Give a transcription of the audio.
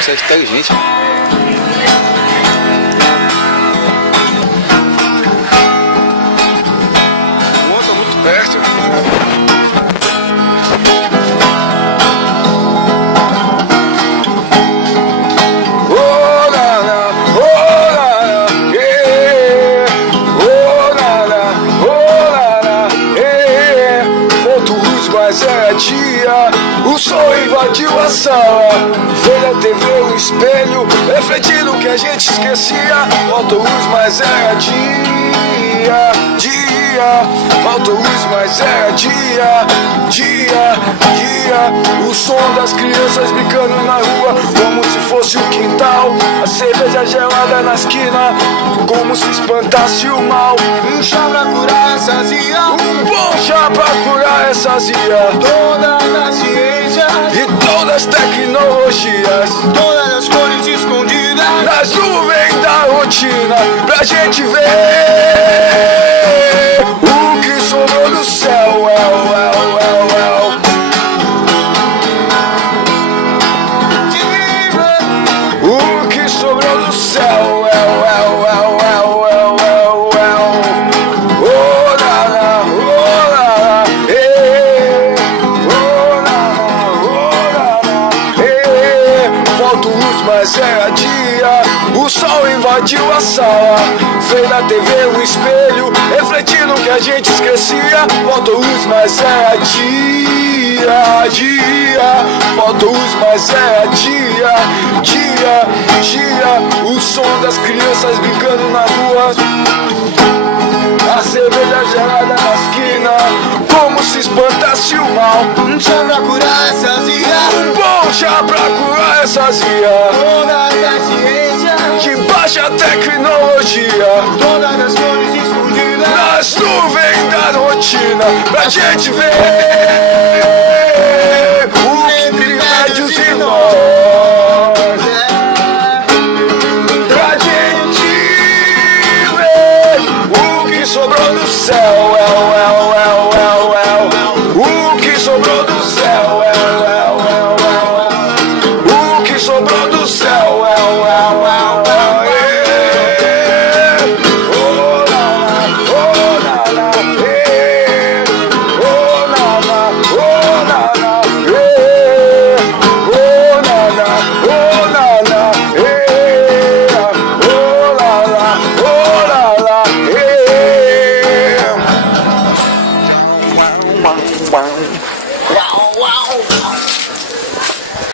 Você é inteligente. Pô, tô muito perto. Mas era dia, o sol invadiu a sala. Veio a TV, o espelho, refletindo o que a gente esquecia. Faltou luz, mas era dia, faltou luz, mas era dia. O som das crianças brincando na rua, como se fosse o quintal. A cerveja gelada na esquina, como se espantasse o mal. Um chá pra curar essa azia, um bom chá pra curar essa azia. Toda a ciência e todas as tecnologias, todas as cores escondidas nas nuvens da rotina, pra gente ver o que sobrou do céu. O que sobrou do céu. Mas era dia, o sol invadiu a sala. Veio na TV um espelho, refletindo o que a gente esquecia. Faltou luz, mas era dia. Faltou luz, mas era dia. O som das crianças brincando na rua, a cerveja gelada na esquina, como se espantasse o mal. Um chá pra curar essa azia, um bom chá pra curar essa azia. Toda a ciência de baixa tecnologia, todas as cores escondidas nas nuvens da rotina, pra gente ver o entre médios e nós. Pra gente ver o que sobrou do céu.